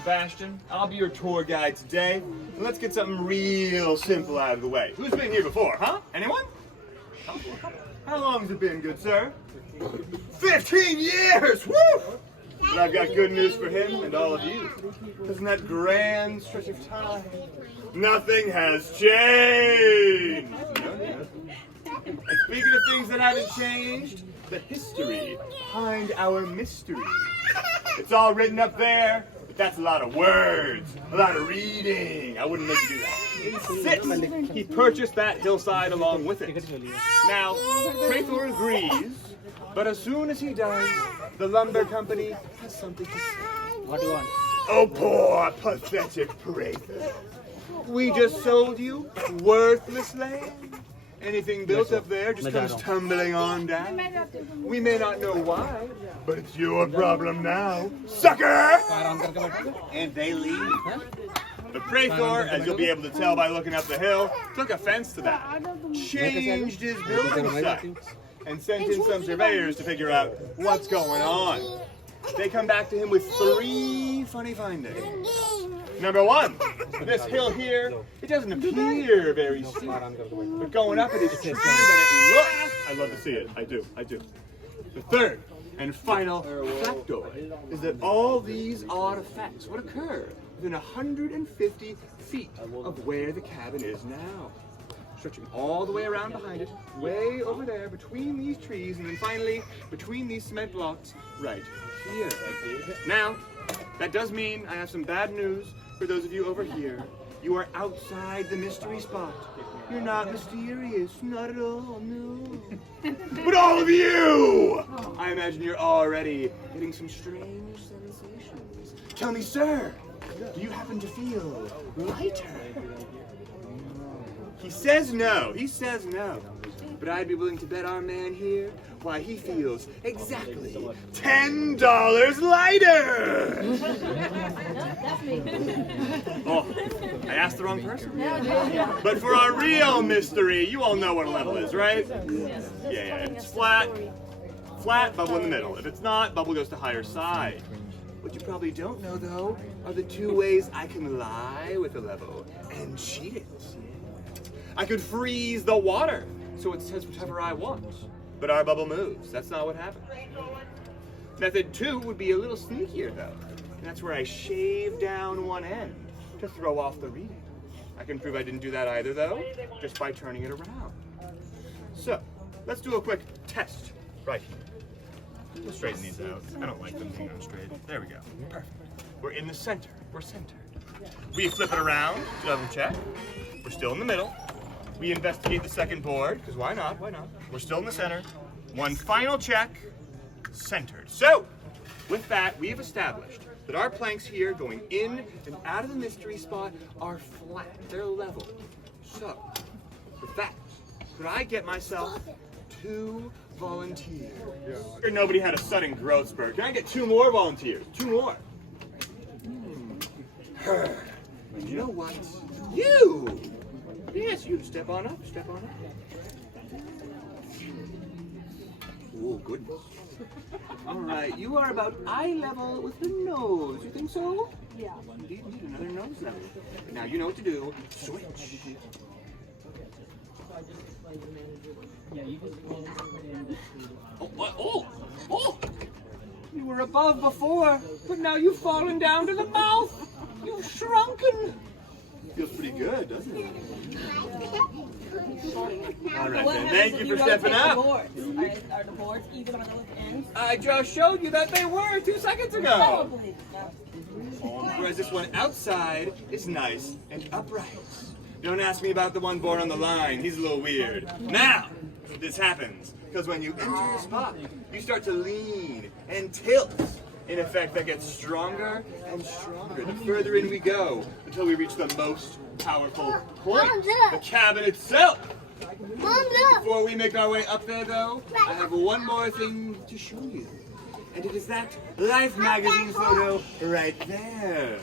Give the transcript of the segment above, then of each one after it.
Sebastian. I'll be your tour guide today. And let's get something real simple out of the way. Who's been here before, huh? Anyone? How long has it been, good sir? 15 years! Woo! But I've got good news for him and all of you. Isn't that grand stretch of time? Nothing has changed! And speaking of things that haven't changed, the history behind our mystery. It's all written up there, but that's a lot of words, a lot of reading. I wouldn't make you do that. Insist he purchased that hillside along with it. Now, Praethor agrees, but as soon as he does, the lumber company has something to say. What do you want? Oh, poor, pathetic Praethor. We just sold you worthless land. Anything built up there just comes tumbling on down. We may not know why, but it's your problem now, sucker! And they leave. But Praethor, as you'll be able to tell by looking up the hill, took offense to that, changed his building site, and sent in some surveyors to figure out what's going on. They come back to him with 3 funny findings. Number 1, this hill here, it doesn't appear very steep, but going up it is true that it looks. I love to see it. I do. The third and final factoid is that all these odd effects would occur within 150 feet of where the cabin is now, stretching all the way around behind it, way over there between these trees, and then finally between these cement blocks right here. Now, that does mean I have some bad news for those of you over here. You are outside the mystery spot. You're not mysterious, not at all, no. But all of you! I imagine you're already getting some strange sensations. Tell me, sir, do you happen to feel lighter? He says no, but I'd be willing to bet our man here why he feels exactly $10 lighter! Oh, I asked the wrong person. But for our real mystery, you all know what a level is, right? Yeah, it's flat, bubble in the middle. If it's not, bubble goes to higher side. What you probably don't know, though, are the 2 ways I can lie with a level and cheat it. I could freeze the water, so it says whatever I want. But our bubble moves. That's not what happened. Method 2 would be a little sneakier, though. And that's where I shave down one end to throw off the reading. I can prove I didn't do that either, though, just by turning it around. So, let's do a quick test right here. We'll straighten these out. I don't like them being on straight. There we go. Perfect. We're in the center. We're centered. We flip it around, double check. We're still in the middle. We investigate the second board, because why not? We're still in the center. One final check, centered. So, with that, we have established that our planks here going in and out of the mystery spot are flat. They're level. So, with that, could I get myself 2 volunteers? Here, nobody had a sudden growth spurt. Can I get 2 more volunteers? 2 more. You know what? You! Yes, you step on up. Oh, goodness. All right, you are about eye level with the nose. You think so? Yeah. Indeed, need another nose level. Now you know what to do. Switch. Oh! You were above before, but now you've fallen down to the mouth. You've shrunken. Feels pretty good, doesn't it? All right, then. Thank you for stepping up. Are the boards even on those ends? I just showed you that they were 2 seconds ago. Probably. Whereas this one outside is nice and upright. Don't ask me about the one born on the line. He's a little weird. Now, this happens because when you enter the spot, you start to lean and tilt. In effect, that gets stronger and stronger the further in we go until we reach the most powerful point, the cabin itself. Before we make our way up there, though, I have one more thing to show you. And it is that Life magazine photo right there.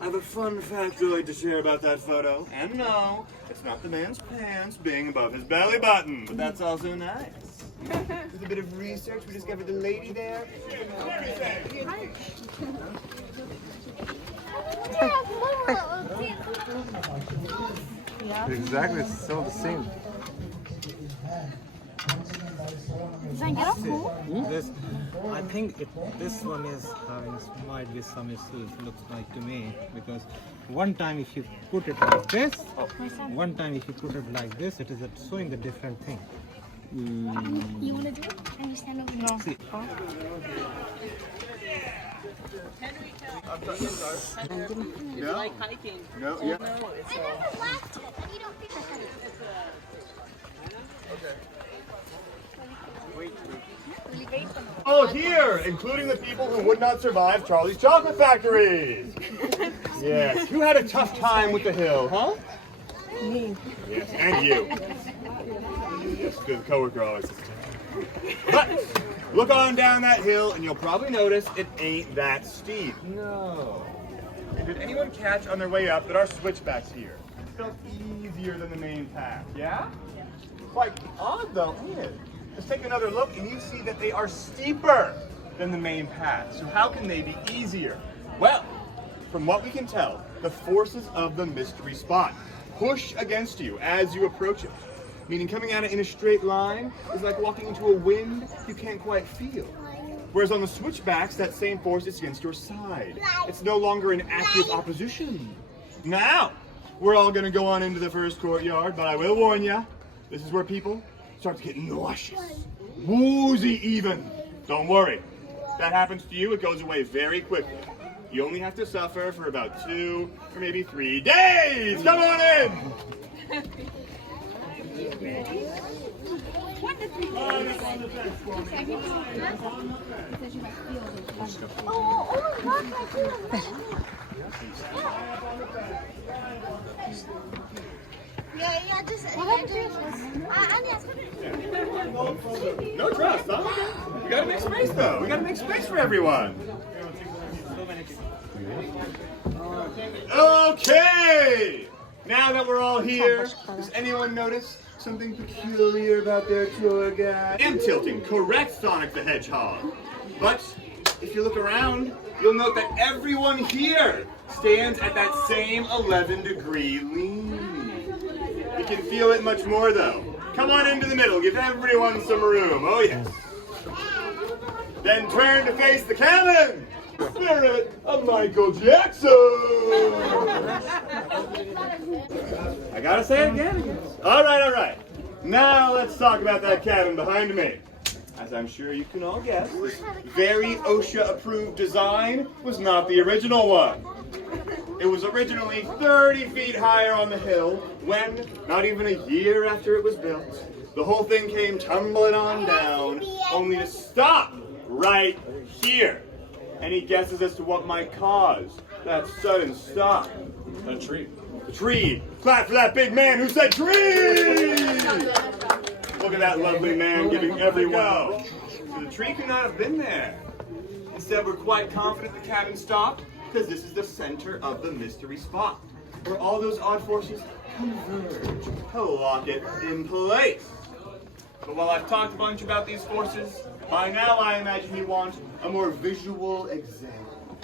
I have a fun factoid to share about that photo. And no, it's not the man's pants being above his belly button, but that's also nice. With a bit of research, we discovered the lady there. Exactly, it's still the same. This, I think this one is having might be some issues. Looks like to me because one time if you put it like this, one time if you put it like this, it is showing a different thing. You want to do it? Can you stand over here? No. See. You like hiking? No, yeah. I never laughed it. You don't think I it. Oh, here, including the people who would not survive Charlie's Chocolate Factory. Yes, who had a tough time with the hill, huh? Me. Yes, and you. Yes, the coworker always says that. But look on down that hill, and you'll probably notice it ain't that steep. No. And did anyone catch on their way up that our switchbacks here felt easier than the main path? Yeah? Quite odd, though, isn't it? Let's take another look, and you see that they are steeper than the main path. So how can they be easier? Well, from what we can tell, the forces of the mystery spot push against you as you approach it. Meaning coming at it in a straight line is like walking into a wind you can't quite feel. Whereas on the switchbacks, that same force is against your side. It's no longer an active opposition. Now, we're all gonna go on into the first courtyard, but I will warn you, this is where people start to get nauseous, woozy even. Don't worry, if that happens to you, it goes away very quickly. You only have to suffer for about 2 or maybe 3 days. Come on in. Yeah, just. No trust, huh? We gotta make space though. We gotta make space for everyone. Okay! Now that we're all here, does anyone notice something peculiar about their tour guide? I'm tilting, correct, Sonic the Hedgehog. But if you look around, you'll note that everyone here stands at that same 11-degree lean. You can feel it much more though. Come on into the middle, give everyone some room. Oh yes. Then turn to face the cabin. Spirit of Michael Jackson. I gotta say it again. All right. Now let's talk about that cabin behind me. As I'm sure you can all guess, this very OSHA-approved design was not the original one. It was originally 30 feet higher on the hill when, not even a year after it was built, the whole thing came tumbling on down, only to stop right here. Any guesses as to what might cause that sudden stop? A tree. The tree. Clap for that big man who said tree! Look at that lovely man giving every go. So the tree could not have been there. Instead, we're quite confident the cabin stopped because this is the center of the mystery spot, where all those odd forces converge to lock it in place. But while I've talked a bunch about these forces, by now I imagine you want a more visual example.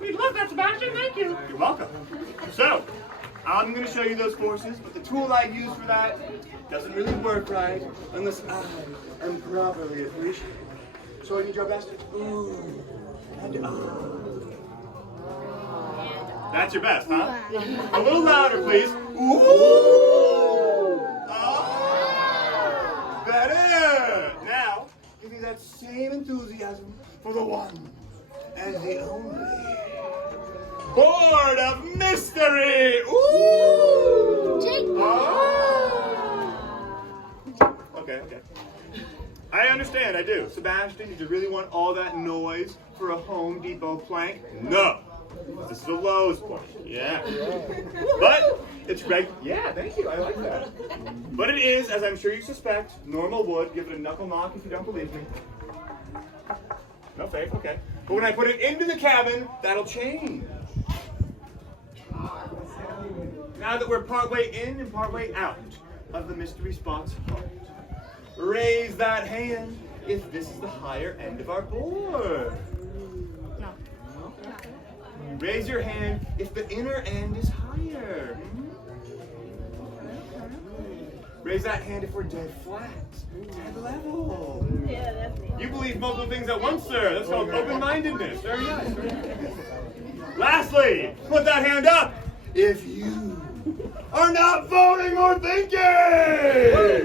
We'd love that, Sebastian, thank you. You're welcome. So, I'm going to show you those forces, but the tool I use for that doesn't really work right unless I am properly appreciated. So I need your best. Ooh. And That's your best, huh? A little louder, please. Ooh. Better. Now, give me that same enthusiasm for the one and the only Board of Mystery. Ooh. Okay. I understand, I do. Sebastian, did you really want all that noise for a Home Depot plank? No. This is the Lowe's plank. Yeah. But it's great. Yeah, thank you. I like that. But it is, as I'm sure you suspect, normal wood. Give it a knuckle knock if you don't believe me. No faith, okay. But when I put it into the cabin, that'll change. Now that we're partway in and partway out of the mystery spot's heart, raise that hand if this is the higher end of our board. Raise your hand if the inner end is higher. Raise that hand if we're dead flat, dead level. Yeah, that's me. You believe multiple things at once, sir. That's called open-mindedness. Very nice. Very nice. Lastly, put that hand up if you are not voting or thinking.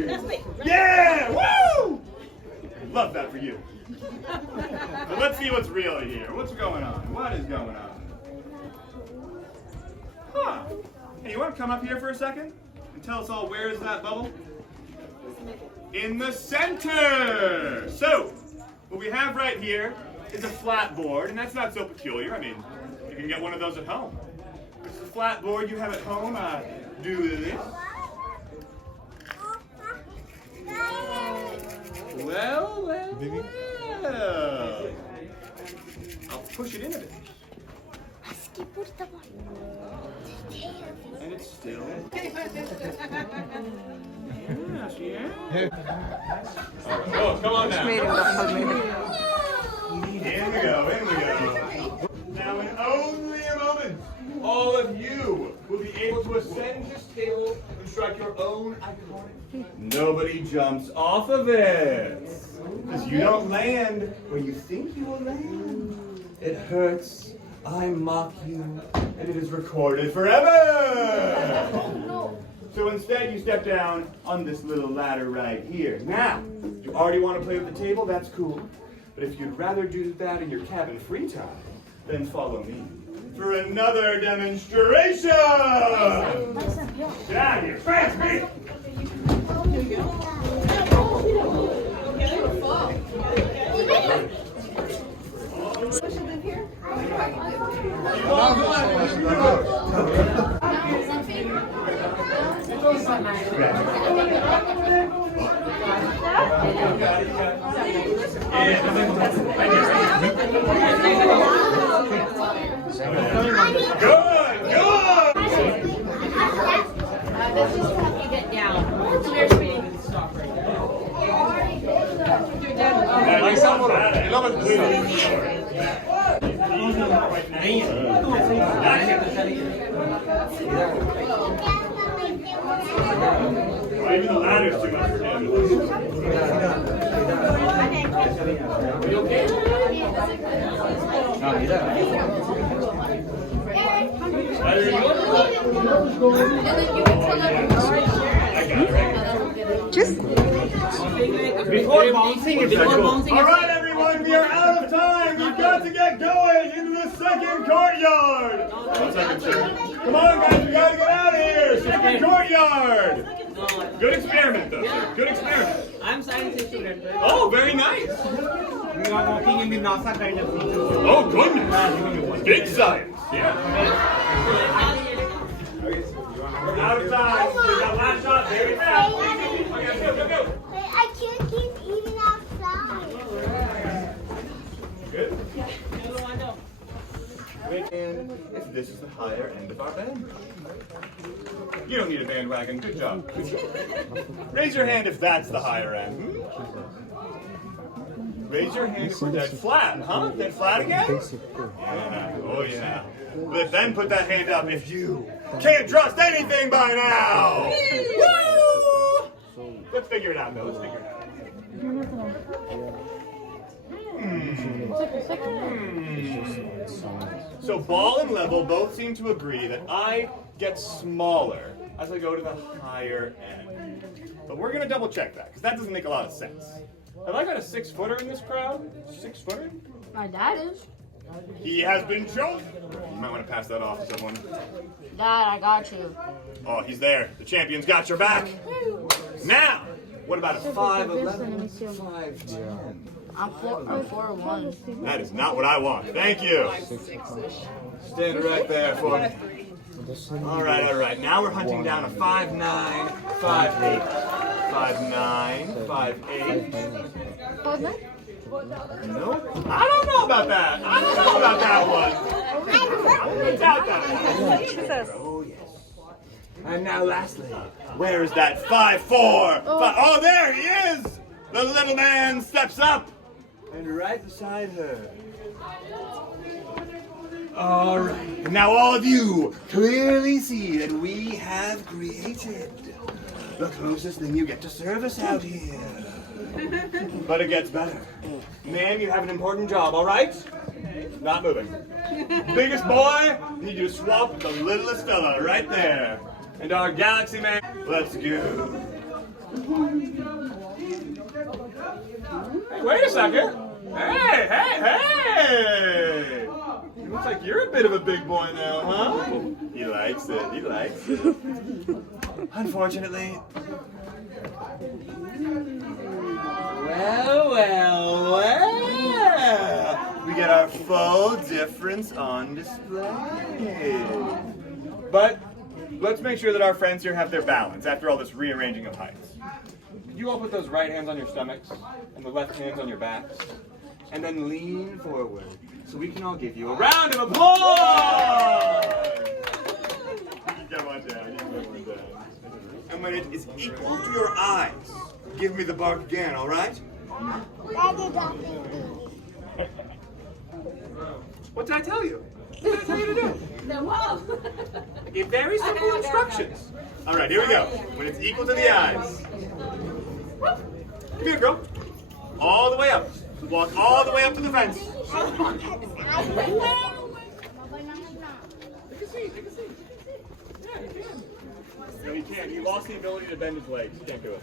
That's me. Yeah! Woo! Love that for you. So let's see what's real here. What's going on? What is going on? Huh. Hey, you want to come up here for a second and tell us all where is that bubble? In the center! So, what we have right here is a flat board, and that's not so peculiar. I mean, you can get one of those at home. This is a flat board you have at home. Do this. Well. I'll push it in a bit. And it's still. Oh, come on now. In we go. Now, in only a moment, all of you will be able to ascend this table and strike your own iconic. Nobody jumps off of it. Because you don't land where you think you will land. It hurts. I mock you, and it is recorded forever. So instead, you step down on this little ladder right here. Now, you already want to play with the table, that's cool. But if you'd rather do that in your cabin free time, then follow me for another demonstration. Get out of here, France, me. Good. This is how you get down. Cheers, sweetie. Even the ladder's too much for him. Are you okay? Just before bouncing, All right, everyone, we are out of time. We've got to get going into the second courtyard. Come on, guys, we got to get out of here. Second courtyard. Good experiment, though. Good experiment. I'm science student. Oh, very nice. we are walking in the NASA kind of features. Oh, goodness. Big science. Yeah. We're out of time. We got last shot. Very fast. Okay, go. I can't keep eating outside. Good. And if this is the higher end of our band. You don't need a bandwagon. Good job. Raise your hand if that's the higher end. Raise your hand if we're dead flat, huh? Dead flat again? Yeah. Oh, yeah. But then put that hand up if you can't trust anything by now. Woo! Let's figure it out, though. Let's figure it out. So ball and level both seem to agree that I get smaller as I go to the higher end. But we're gonna double check that, because that doesn't make a lot of sense. Have I got a 6-footer in this crowd? 6-footer? My dad is. He has been chosen. You might want to pass that off to someone. Dad, I got you. Oh, he's there. The champion's got your back. Now, what about a 5'11", 5'10"? I'm 4'1". That is not what I want. Thank you. Stand right there for me. All right. Now we're hunting down a 5'9", 5'8", 5'9", 5'8". 5'9"? No, I don't know about that. I don't know about that one. I'm gonna doubt that one. Oh yes. And now, lastly, where is that 5'4"? Oh, there he is. The little man steps up, and right beside her. All right. And now all of you clearly see that we have created the closest thing you get to service out here. But it gets better. Ma'am, you have an important job, all right? Not moving. Biggest boy, you need to swap with the littlest fella right there. And our galaxy man, let's go. Hey, wait a second. Hey! It looks like you're a bit of a big boy now, huh? He likes it, he likes it. Unfortunately. Well. We get our full difference on display. But let's make sure that our friends here have their balance after all this rearranging of heights. You all put those right hands on your stomachs and the left hands on your backs, and then lean forward so we can all give you a round of applause! You get one down, you get one down. And when it is equal to your eyes, give me the bark again, all right? What did I tell you? What did I tell you to do? I gave very simple instructions. All right, here we go. When it's equal to the eyes. Come here, girl. All the way up. Walk all the way up to the fence. Take a seat. Take a seat. Yeah, you can. No, you can't. He lost the ability to bend his legs. You can't do it.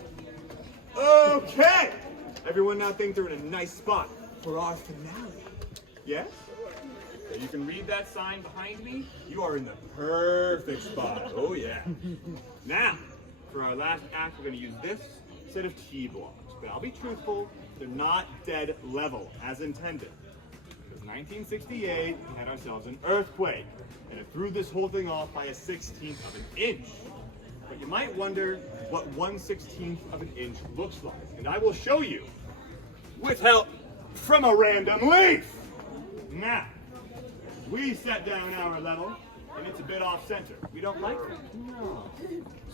Okay. Everyone now think they're in a nice spot for our finale. Yes? So you can read that sign behind me. You are in the perfect spot. Oh, yeah. Now, for our last act, we're going to use this set of T-blocks. But I'll be truthful, they're not dead level, as intended. Because 1968, we had ourselves an earthquake, and it threw this whole thing off by a 1/16 of an inch. But you might wonder what 1/16 of an inch looks like. And I will show you, with help from a random leaf. Now, we set down our level, and it's a bit off center. We don't like it. No.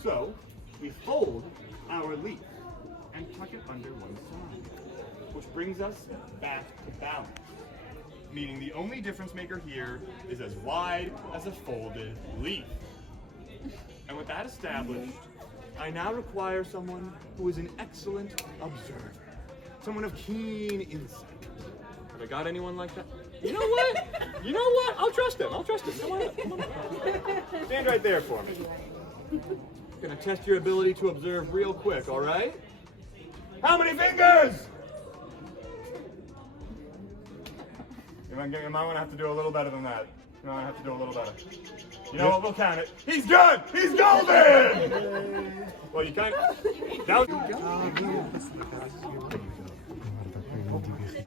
So, we fold our leaf and tuck it under one side, which brings us back to balance. Meaning the only difference maker here is as wide as a folded leaf. And with that established, I now require someone who is an excellent observer. Someone of keen insight. Have I got anyone like that? You know what? You know what? I'll trust him. I'll trust him. Come on up. Come on up. Stand right there for me. Gonna test your ability to observe real quick, all right? How many fingers? You might want to have to do a little better than that. You might have to do a little better. You know what? We'll count it. He's good. He's golden. Well, you can't. That was.